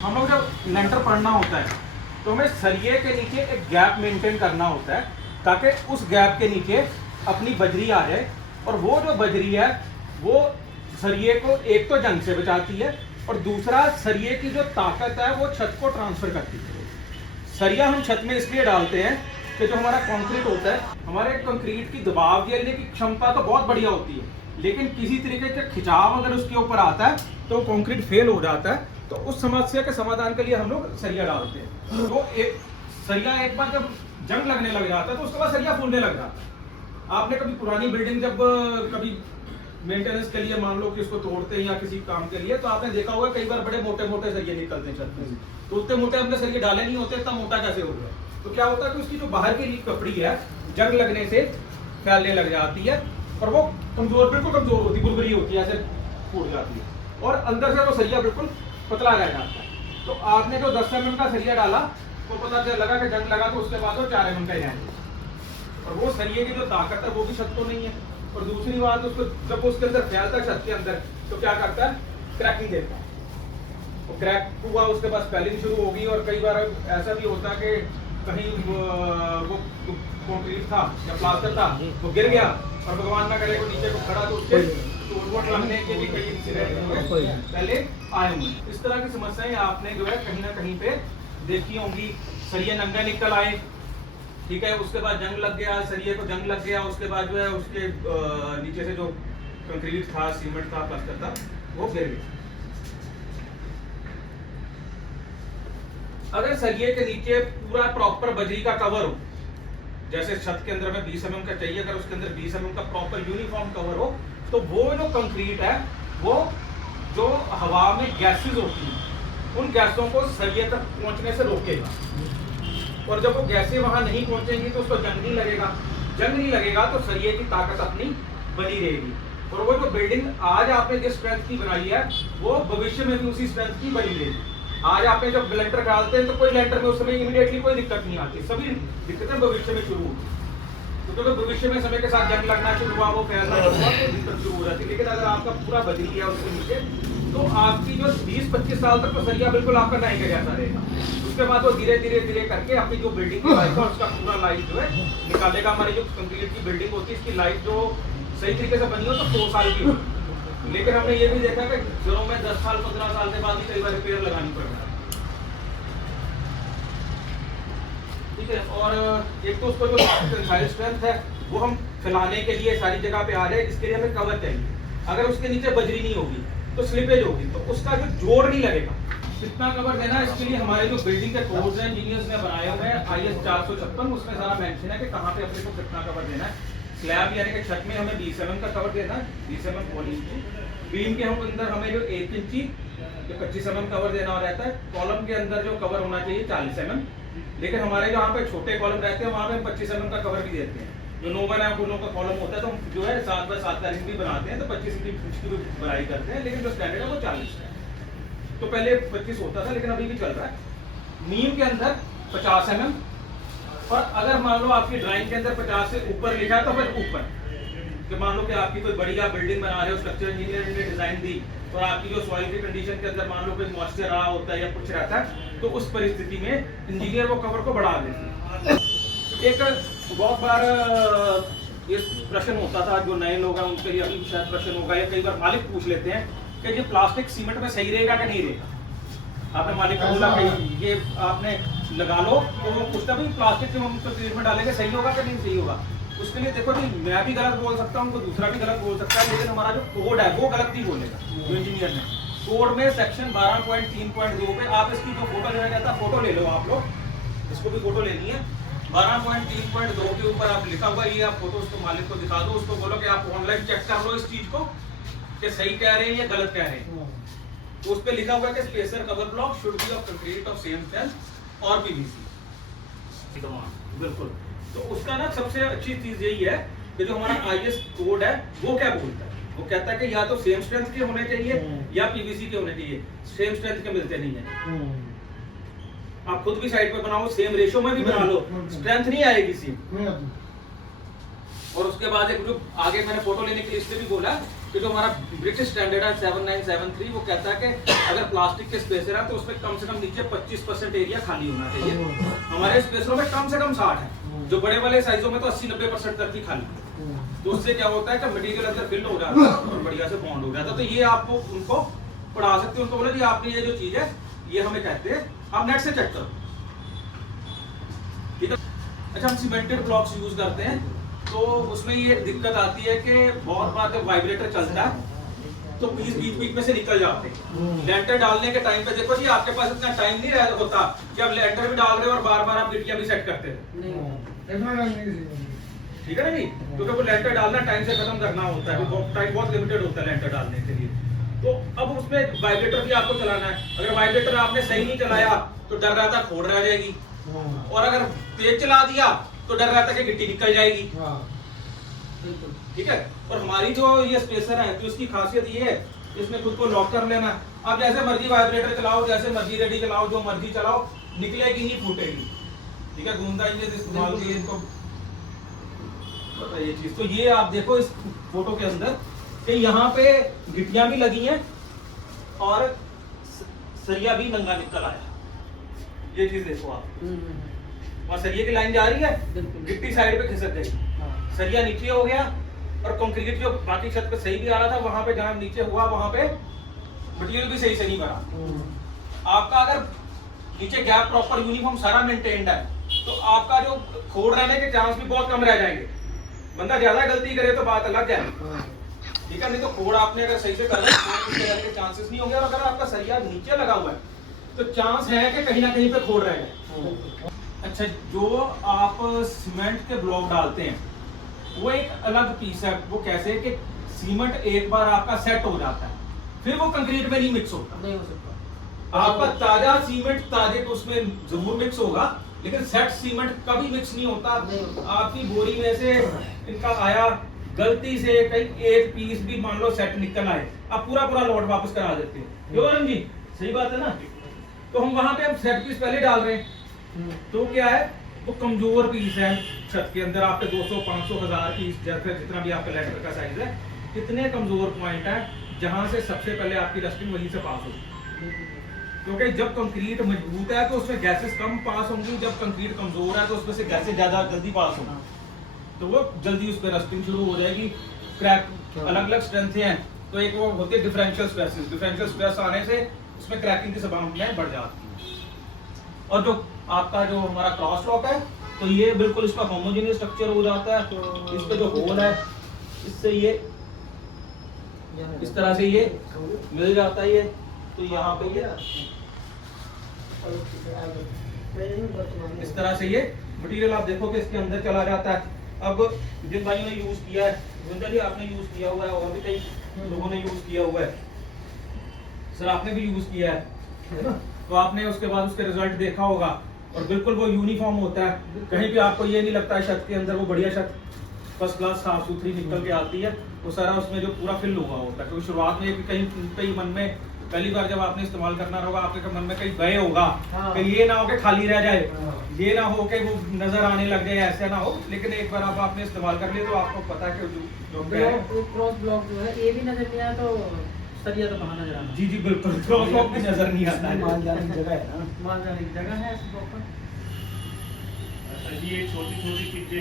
हम लोग जब लेंटर पढ़ना होता है तो हमें सरिये के नीचे एक गैप मेंटेन करना होता है ताकि उस गैप के नीचे अपनी बजरी आ जाए और वो जो बजरी है वो सरिये को एक तो जंग से बचाती है और दूसरा सरिये की जो ताकत है वो छत को ट्रांसफर करती है। सरिया हम छत में इसलिए डालते हैं कि जो हमारा कंक्रीट होता है, हमारे कंक्रीट की दबाव झेलने की क्षमता तो बहुत बढ़िया होती है, लेकिन किसी तरीके का खिंचाव अगर उसके ऊपर आता है तो कंक्रीट फेल हो जाता है। तो उस समस्या के समाधान के लिए हम लोग सरिया डालते हैं। तो एक सरिया एक बार जब जंग लगने लग जाता है तो उसके बाद सरिया फूलने लग जाता है। आपने कभी पुरानी बिल्डिंग जब कभी मेंटेनेंस के लिए मान लो कि उसको तोड़ते हैं या किसी काम के लिए, तो आपने देखा होगा कई बार बड़े मोटे मोटे सरिये निकलते हैं छत में। तो उतने मोटे हमने सरिये डाले नहीं होते, इतना मोटा कैसे हो गया? तो क्या होता है कि उसकी जो बाहर की कपड़ी है जंग लगने से फैलने लग जाती है और वो कमजोर, बिल्कुल कमजोर होती, बुलबुली होती है, ऐसे फूट जाती है और अंदर से वो सरिया बिल्कुल पतला रह जाता है। तो आपने जो 10 mm का सरिया डाला तो पता लगा कि जंग लगा तो उसके बाद वो 4 mm का ही रहेगा और वो सरिये की जो ताकत है वो भी छत को नहीं है। और दूसरी बात, उसको जब उसके अंदर फैलता है छत के अंदर तो क्या करता है, क्रैकिंग देता है। तो क्रैक हुआ उसके बाद स्पेलिंग शुरू होगी और कई बार ऐसा भी होता है कि कहीं वो कंक्रीट था या प्लास्टर था वो गिर गया और भगवान ना करे वो नीचे को खड़ा तो उसके चोट लगने के भी कई इंसिडेंट पहले आए हुए। इस तरह की समस्याएं आपने जो है कहीं ना कहीं पे देखी होंगी। सरिया नंगा निकल आए, ठीक है, उसके बाद जंग लग गया, सरिये को जंग लग गया, उसके बाद जो है उसके नीचे से जो कंक्रीट था, सीमेंट था, प्लास्टर था, वो गिर गया। अगर सरिये के नीचे पूरा प्रॉपर बजरी का कवर हो, जैसे छत के अंदर में 20 mm का चाहिए, अगर उसके अंदर 20 mm का प्रॉपर यूनिफॉर्म कवर हो तो वो जो कंक्रीट है वो जो हवा में गैसेस होती हैं उन गैसों को सरिये तक पहुंचने से रोकेगा और जब वो गैसें वहां नहीं पहुंचेंगी तो उसको जंग नहीं लगेगा। जंग नहीं लगेगा तो सरिये की ताकत अपनी बनी रहेगी और वो जो बिल्डिंग आज आपने जिस स्ट्रेंथ की बनाई है वो भविष्य में भी उसी स्ट्रेंथ की बनी रहेगी। आज आपने जब लेंटर डालते हैं तो कोई लेंटर में उस समय इमीडिएटली कोई दिक्कत नहीं आती, सभी दिक्कतें भविष्य में शुरू होती है। तो भविष्य में समय के साथ जंग लगना शुरू हुआ, वो फैलना शुरू हुआ तो दिक्कत शुरू हो जाती है। लेकिन अगर आपका पूरा बजरी है उसके नीचे तो आपकी जो 20-25 साल तक तो सरिया बिल्कुल आपका नहीं का जैसा रहेगा। उसके बाद वो धीरे धीरे धीरे करके अपनी जो बिल्डिंग की लाइफ है उसका पूरा लाइफ जो है निकालेगा। हमारी जो कंक्रीट की बिल्डिंग होती है इसकी लाइफ जो सही तरीके से बनी हो तो 100 साल की हो, लेकिन हमने ये भी देखा कि घरों में 10 साल 15 साल के बाद भी कई बार रिपेयर लगानी पड़ रहा है, ठीक है। और एक तो उसको जो टेंसाइल स्ट्रेंथ है वो हम फैलाने के लिए सारी जगह पे आ रहे हैं, इसके लिए हमें कवर चाहिए। अगर उसके नीचे बजरी नहीं होगी तो स्लिपेज होगी, तो उसका जो जोड़ नहीं लगेगा। कितना कवर देना है इसके लिए हमारे जो बिल्डिंग के कोड्स हैं, इंजीनियर्स ने बनाए हुए हैं, IS 456, उसमें सारा मेंशन है कि कहाँ पे अपने को कितना कवर देना है। स्लैब यानी कि छत में हमें 20 mm का कवर देना है, 20 mm पॉली। बीम के हम अंदर हमें जो 1 इंची जो 25 mm कवर देना रहता है। कॉलम के अंदर जो कवर होना चाहिए 40 mm, लेकिन हमारे जहाँ पे छोटे कॉलम रहते हैं वहाँ पे हम 25 mm का कवर भी देते हैं। जो नोबल है दोनों का कॉलम होता है तो हम जो है 7x7 का रिंग भी बनाते हैं तो 25 इंच की भी बनाई करते हैं, लेकिन जो स्टैंडर्ड है वो 40 है। तो पहले 25 होता था लेकिन अभी भी चल रहा है। नीम के अंदर 50 mm और अगर मान लो आपकी ड्राइंग के अंदर 50 से ऊपर लिखा है तो फिर ऊपर कि मान लो कि आपकी कोई बढ़िया बिल्डिंग बना रहे हो, स्ट्रक्चर इंजीनियर ने डिजाइन दी और आपकी जो सॉइल की कंडीशन के अंदर मान लो कोई मॉइस्चर रहा होता है या कुछ रहता है तो उस परिस्थिति में इंजीनियर वो कवर को बढ़ा देते हैं। एक बहुत बार ये प्रश्न होता था, जो नए लोग हैं उनके लिए अभी शायद प्रश्न होगा या कई बार मालिक पूछ लेते हैं कि ये प्लास्टिक सीमेंट में सही रहेगा कि नहीं रहेगा। आपने मालिक को बोला कि ये आपने लगा लो तो वो पूछता भी प्लास्टिक से हम तो सीमेंट डालेंगे सही होगा कि नहीं सही होगा। उसके लिए देखो जी, मैं भी गलत बोल सकता हूँ, दूसरा भी गलत बोल सकता है, लेकिन हमारा जो कोड है वो गलत नहीं बोलेगा। जो इंजीनियर ने कोड में सेक्शन 12.3.2 पे आप इसकी जो फोटो लेना चाहता है फोटो ले लो, आप लोग इसको भी फोटो लेनी है। 12.3.2 के ऊपर आप लिखा हुआ ये आप फोटो उसको मालिक को दिखा दो, उसको बोलो कि आप ऑनलाइन चेक कर लो इस चीज को कि सही कह रहे हैं या गलत कह रहे हैं। तो उस पे लिखा हुआ है कि spacer cover block should be of concrete of same strength और PVC। बिल्कुल, तो उसका ना सबसे अच्छी चीज यही है कि जो हमारा IS कोड है वो क्या बोलता है, वो कहता है कि या तो सेम स्ट्रेंथ के होने चाहिए या PVC के होने चाहिए। सेम स्ट्रेंथ के मिलते नहीं है। आप खुद भी साइड पे बनाओ, सेम रेशो में भी बना लो, स्ट्रेंथ नहीं आएगी सेम। और उसके बाद एक जो आगे मैंने फोटो लेने के लिए इसलिए भी बोला कि जो हमारा ब्रिटिश स्टैंडर्ड है 7973 वो कहता है कि अगर प्लास्टिक के स्पेसर है तो उसमें कम से कम नीचे 25% एरिया खाली होना चाहिए। हमारे स्पेसरों में कम से कम 60 है, जो बड़े वाले साइजों में तो 80-90% तक ही खाली। तो उससे क्या होता है कि मटेरियल अंदर फिल हो जाता है और बढ़िया से बॉन्ड हो जाता है। तो ये आपको उनको पढ़ा सकते हो, उनको बोले जी आपने ये जो चीज है ये हमें कहते हैं, आप नेट से चेक करो, ठीक है। अच्छा, हम सीमेंटेड ब्लॉक्स यूज करते हैं तो उसमें ये दिक्कत आती है कि बहुत बार जब वाइब्रेटर चलता है तो पीस बीच में से निकल जाते हैं। लेंटर डालने के टाइम पे देखो जी आपके पास इतना टाइम नहीं रह होता कि आप लेंटर भी डाल रहे हो और बार बार आप गिट्टियां भी सेट करते हैं, ठीक है ना जी, क्योंकि वो लेंटर डालना टाइम से खत्म करना होता है, वो टाइम बहुत लिमिटेड होता है लेंटर डालने के लिए। तो अब उसमें वाइब्रेटर भी आपको चलाना है, अगर वाइब्रेटर आपने सही नहीं चलाया तो डर रहता खोड़ रह जाएगी, और अगर तेज चला दिया तो डर रहता कि गिट्टी निकल जाएगी, ठीक है। और हमारी जो ये स्पेसर है तो इसकी खासियत ये है, इसमें खुद को लॉक कर लेना। आप जैसे मर्जी वाइब्रेटर चलाओ, जैसे मर्जी रेडी चलाओ, जो मर्जी चलाओ, निकलेगी नहीं, फूटेगी, ठीक है। गूंदा इंजन इस्तेमाल किए इसको ये चीज। तो ये आप देखो इस फोटो के अंदर कि यहाँ पे गिट्टियां भी लगी हैं और सरिया भी नंगा निकल आया, ये चीज देखो आप, वहाँ सरिये की लाइन जा रही है, गिट्टी साइड पे खिसक गई, सरिया नीचे हो गया, और कंक्रीट जो बाकी छत पे सही भी आ रहा था वहां पे जहां नीचे हुआ वहां पे मटेरियल भी सही से नहीं बना। आपका अगर नीचे गैप प्रॉपर यूनिफॉर्म सारा मेंटेन्ड है तो आपका जो खोड़ रहने के चांस भी बहुत कम रह जाएंगे। बंदा ज्यादा गलती करे तो बात अलग है, ठीक है, नहीं तो खोड़ आपने अगर सही से कर लिया के चांसेस नहीं होंगे। और अगर आपका सरिया नीचे लगा हुआ है तो चांस है कि कहीं ना कहीं पे खोड़ रहेगा। अच्छा, जो आप सीमेंट के ब्लॉक डालते हैं वो एक अलग पीस है। वो कैसे कि सीमेंट एक बार आपका सेट हो जाता है फिर वो कंक्रीट में नहीं मिक्स होता, नहीं हो सकता। आपका ताजा सीमेंट ताजे तो उसमें जरूर मिक्स होगा, लेकिन सेट सीमेंट कभी मिक्स नहीं होता। आपकी बोरी में से इनका आया गलती से कहीं एक पीस भी मान लो सेट निकल आए, आप पूरा लोड वापस करा देते हैं, योरन जी सही बात है ना। तो हम वहां पे अब सेट पीस पहले डाल रहे हैं, तो क्या है वो कमजोर पीस है छत के अंदर, आपके 200, 500, 1000 पीस जैसे जितना भी आपका लेटर का साइज है, कितने कमजोर पॉइंट है जहां से सबसे पहले आपकी रस्टिंग वहीं से पास होगी। क्योंकि जब कंक्रीट मजबूत है तो उसमें गैसेस कम पास होंगी, जब कंक्रीट कमजोर है तो उसमें से गैसेस ज्यादा जल्दी पास होंगी, तो वो जल्दी उस पर रस्टिंग शुरू हो जाएगी। क्रैक अलग अलग स्ट्रेंथ हैं, तो एक वो होती है डिफरेंशियल स्ट्रेसेस, डिफरेंशियल स्ट्रेस आने से उसमें क्रैकिंग की संभावनाएं बढ़ जाती है। और जो आपका जो हमारा क्रॉस लॉक है तो ये बिल्कुल इसका होमोजेनियस स्ट्रक्चर हो जाता है, तो इस पे जो होल है इससे ये इस तरह से ये मिल जाता है, ये तो यहाँ पे ये इस तरह से ये मटेरियल आप देखो कि इसके अंदर चला जाता है। अब जिन भाइयों ने यूज किया है, गुंजा जी आपने यूज किया हुआ है और भी कई लोगों ने यूज किया हुआ है, सर आपने भी यूज किया है ना, तो आपने उसके बाद उसके रिजल्ट देखा होगा और बिल्कुल वो यूनिफॉर्म होता है, कहीं पे आपको ये नहीं लगता है छत के अंदर वो बढ़िया छत फर्स्ट क्लास साफ सुथरी निकल के आती है, वो सारा उसमें जो पूरा फिल हुआ होता है। क्योंकि शुरुआत में कहीं मन में पहली बार जब आपने इस्तेमाल करना होगा आपके मन में कहीं गए होगा कि ये ना हो कि खाली रह जाए, ये ना हो कि वो नजर आने लग जाए, ऐसा ना हो। लेकिन एक बार आप आपने इस्तेमाल कर लिया तो आपको पता है कि जो क्रॉस ब्लॉक जो है ये भी नजर नहीं आया तो सरिया तो कहाँ नजर आना। जी बिल्कुल, क्रॉस ब्लॉक भी नजर नहीं आता है, माल जाने की जगह है ना, माल जाने की जगह है इस ब्लॉक पर। ये छोटी छोटी चीजें